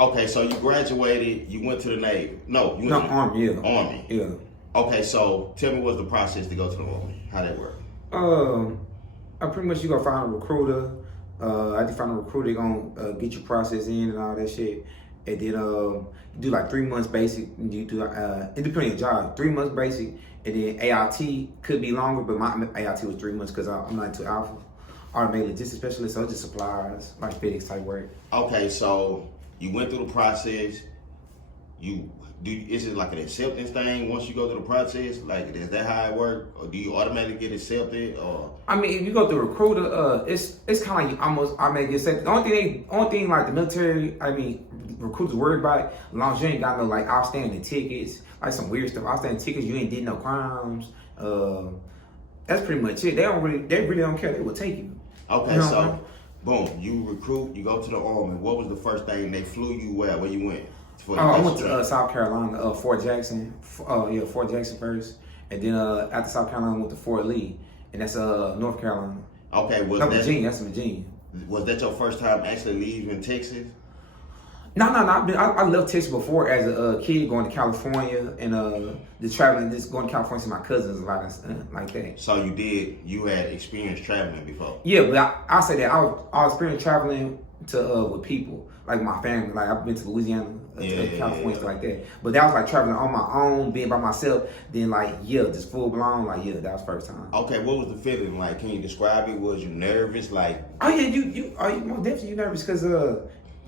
Okay, so you graduated, you went to the Navy. No, you went to the Army, yeah. Army. Yeah. Okay, so tell me what's the process to go to the Army? How that work? Pretty much you gonna find a recruiter. After you find a recruiter, they gonna get your process in and all that shit. And then you do like 3 months basic. And you do it depends on your job. 3 months basic, and then AIT could be longer, but my AIT was 3 months because I'm not into Alpha. Automated logistics specialist, so it just supplies like FedEx type work. Okay, so you went through the process. Is it like an acceptance thing once you go through the process? Like, is that how it works, or do you automatically get accepted? Or I mean, if you go through a recruiter, it's kind of like you almost automatically accepted. The only thing like the military, I mean, recruiters worried about, as long as you ain't got no like outstanding tickets, like some weird stuff, outstanding tickets, you ain't did no crimes. That's pretty much it. They really don't care. They will take you. Okay, you know so boom, you recruit, you go to the Army. What was the first thing they flew you where you went? I went to South Carolina, Fort Jackson. Fort Jackson first, and then after South Carolina, I went to Fort Lee, and that's North Carolina. Okay, Virginia. That's Virginia. Was that your first time actually leaving Texas? No. I left Texas before as a kid, going to California and just traveling, just going to California to my cousins a lot of like that. So you had experience traveling before? Yeah, but I say that I was experienced traveling to with people like my family. Like I've been to Louisiana, California, stuff like that. But that was like traveling on my own, being by myself. Then just full blown. That was first time. Okay, what was the feeling like? Can you describe it? Was you nervous? Like, oh yeah, you most definitely nervous because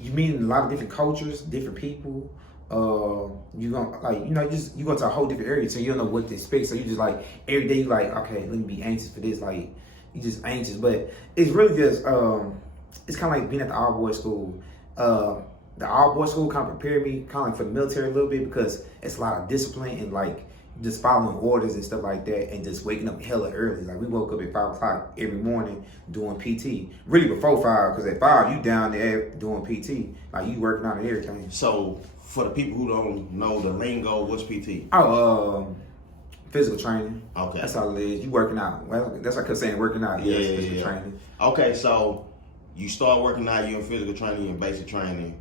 you meet a lot of different cultures, different people. You gonna you go to a whole different area, so you don't know what to expect. So you just like every day, you like, okay, let me be anxious for this. Like you just anxious, but it's really just it's kind of like being at the all boys school. The all boys school kind of prepared me kind of like for the military a little bit because it's a lot of discipline and like just following orders and stuff like that, and just waking up hella early. Like we woke up at 5 o'clock every morning doing PT. Really before 5, because at 5 you down there doing PT. Like you working out and everything. So for the people who don't know the lingo, what's PT? Physical training. Okay, that's all it is. You working out. Well, that's what I kept saying, working out. Yeah, physical training. Okay, so you start working out. You in physical training and basic training.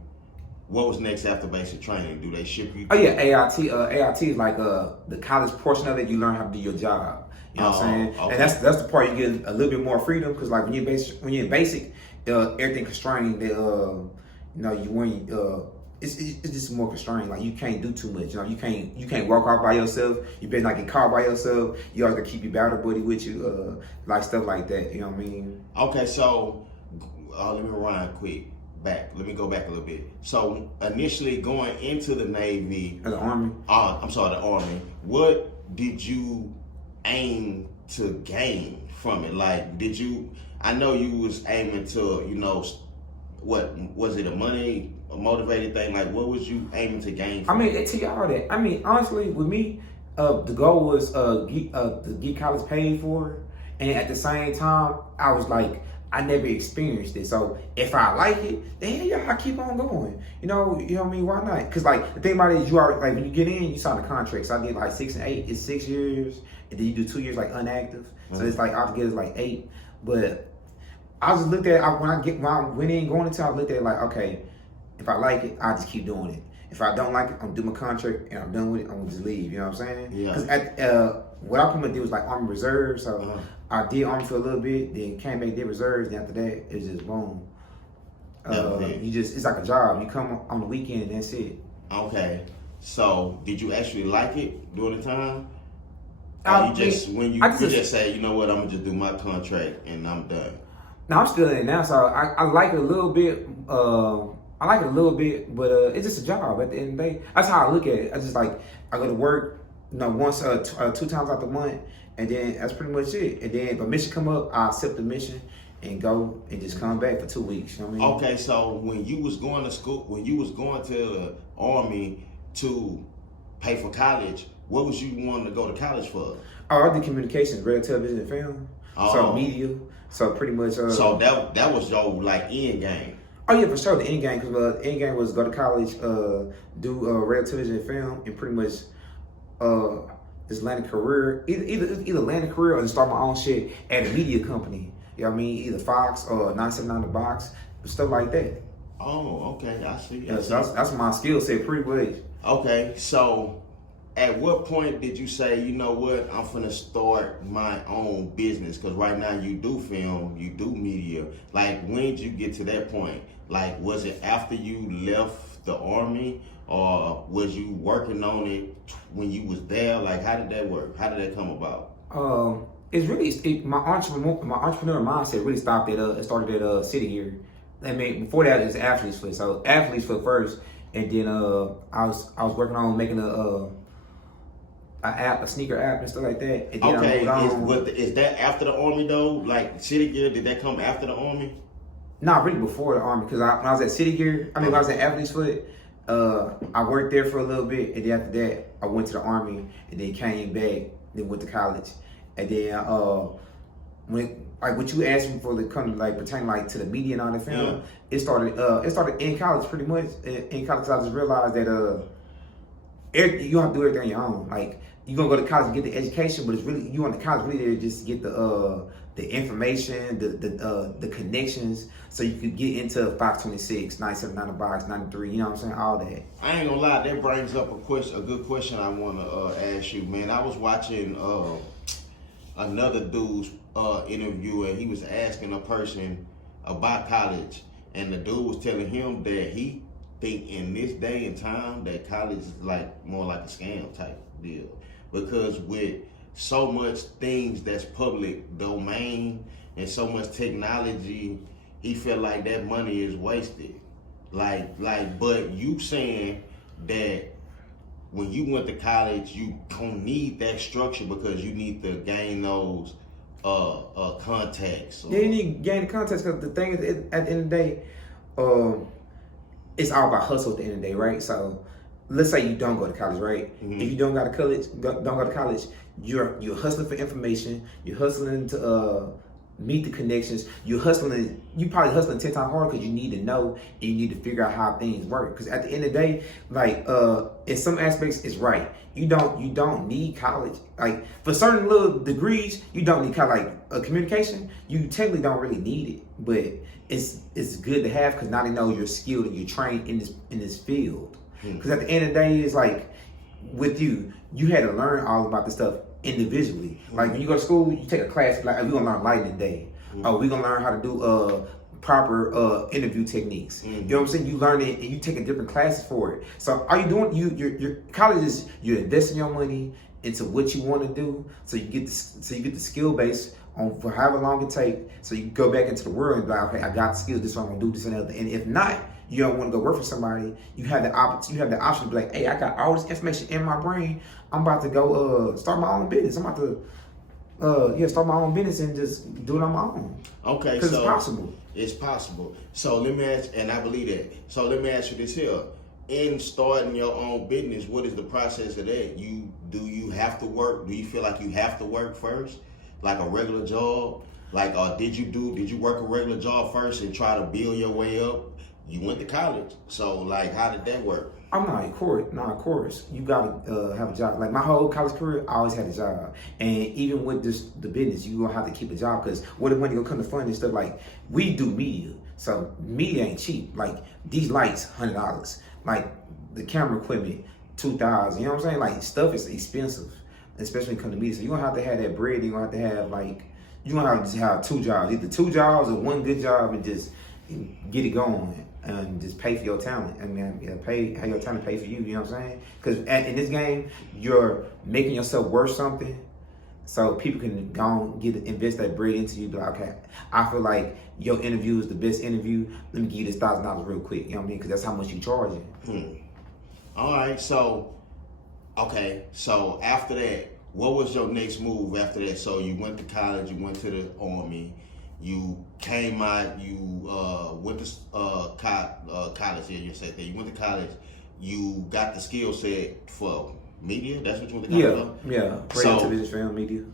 What was next after basic training? Do they ship you? Oh yeah, AIT. AIT is like the college portion of it. You learn how to do your job. You know what I'm saying? Okay. And that's the part you get a little bit more freedom because like when you're in basic, everything constrained. It's just more constrained. Like you can't do too much. You can't walk off by yourself. You better not get caught by yourself. You always gotta keep your battle buddy with you. Like stuff like that. You know what I mean? Okay, so let me rewind quick. Let me go back a little bit. So initially going into the Navy, the Army. the Army. What did you aim to gain from it? Like, I know you was aiming to, what was it, a money motivated thing? Like, what was you aiming to gain from it? They tell you all that. I mean, honestly, with me, the goal was to get college paid for, and at the same time, I was like, I never experienced it, so if I like it, then yeah, I keep on going. You know what I mean? Why not? Because like the thing about it is, you already like when you get in, you sign a contract. So I did like 6 and 8. It's 6 years, and then you do 2 years like inactive. So it's like altogether it's like 8. But I just looked at when I went in going into, I looked at it like, okay, if I like it, I just keep doing it. If I don't like it, I'm doing my contract and I'm done with it. I'm gonna just leave. You know what I'm saying? Yeah. Because what I pretty much did was like Army Reserve, so I did Army for a little bit, then came back, did reserves, then after that it's just boom. It's like a job. You come on the weekend and that's it. Okay. So did you actually like it during the time? You just say, you know what, I'm gonna just do my contract and I'm done. No, I'm still in it now, so I like it a little bit. I like it a little bit, but it's just a job at the end of the day. That's how I look at it. I just like, I go to work, once, 2 times out the month, and then that's pretty much it. And then if a mission come up, I accept the mission and go and just come back for 2 weeks. You know what I mean? Okay, so when you was going to school, when you was going to the Army to pay for college, what was you wanting to go to college for? Oh, I did communications, radio, television, and film. So media. So pretty much. So that was your like end game. Oh yeah, for sure. The end game, because the end game was go to college, do radio, television, and film, and pretty much just land a career. Either land a career or just start my own shit at a media company. You know what I mean? Either Fox or 979 The Box, stuff like that. Oh, okay, I see. Yeah, so that's my skill set pretty much. Okay, so at what point did you say, you know what, I'm finna start my own business? Because right now you do film, you do media. Like, when did you get to that point? Like, was it after you left the Army, or was you working on it when you was there? Like, how did that work? How did that come about? It's really my entrepreneur mindset really stopped at it started at City Gear. I mean, before that it's Athlete's Foot. So Athlete's Foot first, and then I was working on making a sneaker app and stuff like that. And then Okay, I moved on. is that after the Army though? Like, City Gear, did that come after the Army? Not really before the Army, because when I was at City Gear, when I was at Athlete's Foot, I worked there for a little bit, and then after that, I went to the Army, and then came back, then went to college, and then when like what you asked me for the kind of like pertaining like to the media and all the film, it started in college pretty much. In college, I just realized that you don't have to do everything on your own. Like, you're gonna go to college and get the education, but it's really you on the college really there just to get the information, the connections, so you could get into 526, 97, the box, 93. You know what I'm saying? All that. I ain't gonna lie, that brings up a good question I wanna ask you, man. I was watching another dude's interview, and he was asking a person about college, and the dude was telling him that he think in this day and time that college is like more like a scam type deal, because with so much things that's public domain and so much technology, he felt like that money is wasted. But you saying that when you went to college, you don't need that structure because you need to gain those contacts. Yeah, you need to gain the contacts, because the thing is, at the end of the day, it's all about hustle at the end of the day, right? So let's say you don't go to college, right? Mm-hmm. If you don't go to college, you're hustling for information, you're hustling to meet the connections, you probably hustling 10 times harder because you need to know and you need to figure out how things work. Because at the end of the day, like in some aspects it's right. You don't need college. Like, for certain little degrees, you don't need college. Like communication, you technically don't really need it, but it's good to have, because now they know you're skilled and you're trained in this field. Because at the end of the day, it's like with you had to learn all about the stuff individually. Like, when you go to school, you take a class, like, we're gonna learn lighting today. Oh, we're gonna learn how to do proper interview techniques. You know what I'm saying? You learn it and you taking different classes for it. So are you doing your college is you're investing your money into what you want to do, so you get the skill base on for however long it take, so you can go back into the world and be like, okay, I got the skills, this is what I'm gonna do, this and that. And if not, you don't want to go work for somebody, you have the option to be like, hey, I got all this information in my brain, I'm about to go start my own business. I'm about to start my own business and just do it on my own. Okay, because so it's possible. It's possible. So let me ask, and I believe that. So let me ask you this here: in starting your own business, what is the process of that? Do you have to work? Do you feel like you have to work first, like a regular job? Like, did you work a regular job first and try to build your way up? You went to college, so like, how did that work? I'm not in court. Not of course. You gotta have a job. Like, my whole college career, I always had a job. And even with the business, you gonna have to keep a job, because where the money gonna come to fund and stuff. Like, we do media, so media ain't cheap. Like, these lights, $100. Like, the camera equipment, $2,000. You know what I'm saying? Like, stuff is expensive, especially when it comes to media. So you gonna have to have that bread. You gonna have to have you gonna have to have two jobs, either two jobs or one good job, and just get it going. And just pay for your talent. I mean, have your talent pay for you. You know what I'm saying? Because in this game, you're making yourself worth something, so people can go and invest that bread into you. Be like, okay, I feel like your interview is the best interview. Let me give you this $1,000 real quick. You know what I mean? Because that's how much you charging. All right. So, okay. So after that, what was your next move after that? So you went to college. You went to the Army. You came out, you went to college here, you said that. You went to college, you got the skill set for media, that's what you went to college for? Yeah, radio, television, film, media.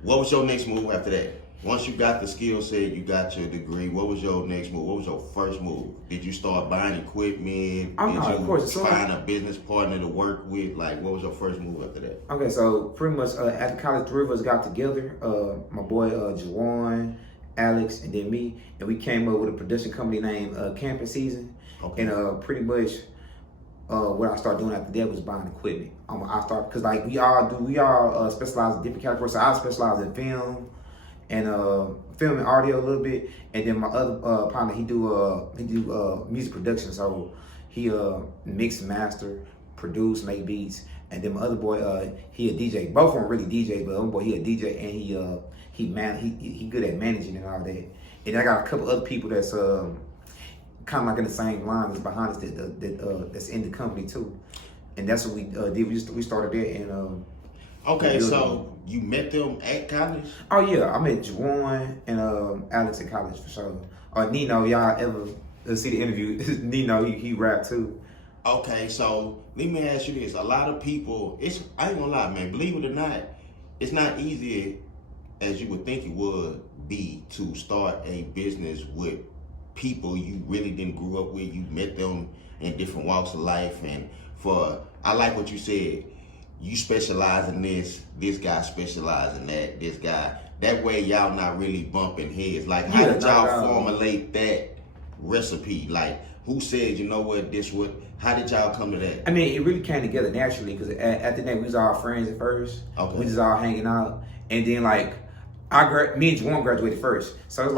What was your next move after that? Once you got the skill set, you got your degree, what was your next move? What was your first move? Did you start buying equipment? Of course. Find a business partner to work with? Like, what was your first move after that? Okay, so pretty much after college, 3 of us got together. My boy, Jawan, Alex, and then me, and we came up with a production company named Camping Season. Okay. And pretty much what I started doing after that was buying equipment. I started because like we all specialize in different categories. So I specialize in film and film and audio a little bit, and then my other partner he do music production. So he mix and master, produce, make beats, and then my other boy he a DJ. Both of them really DJ, but one boy he a DJ and he good at managing and all that. And I got a couple other people that's kind of like in the same line as behind us that's in the company too, and that's what we did. We started there and okay. So you met them at college? Oh yeah, I met Juwan and Alex at college for sure. Or Nino, y'all ever see the interview? Nino, he rap too. Okay, so let me ask you this: a lot of people, I ain't gonna lie, man. Believe it or not, it's not easy as you would think it would be to start a business with people you really didn't grow up with. You met them in different walks of life, and I like what you said. You specialize in this guy specialize in that, this guy. That way y'all not really bumping heads. Like, how did y'all formulate that recipe? Like, who said, you know what, how did y'all come to that? I mean, it really came together naturally because at the day we was all friends at first. Okay. We just all hanging out, and then like me and Juwan graduated first, so it was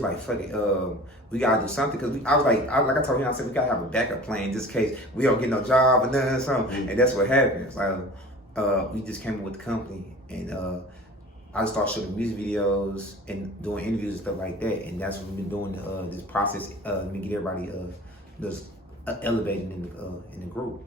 like fuck it, we gotta do something because I was like I told him, I said we gotta have a backup plan just in case we don't get no job or nothing or something, and that's what happened. Like we just came up with the company, and I just started shooting music videos and doing interviews and stuff like that, and that's what we've been doing this process. Let me get everybody just elevating in the group.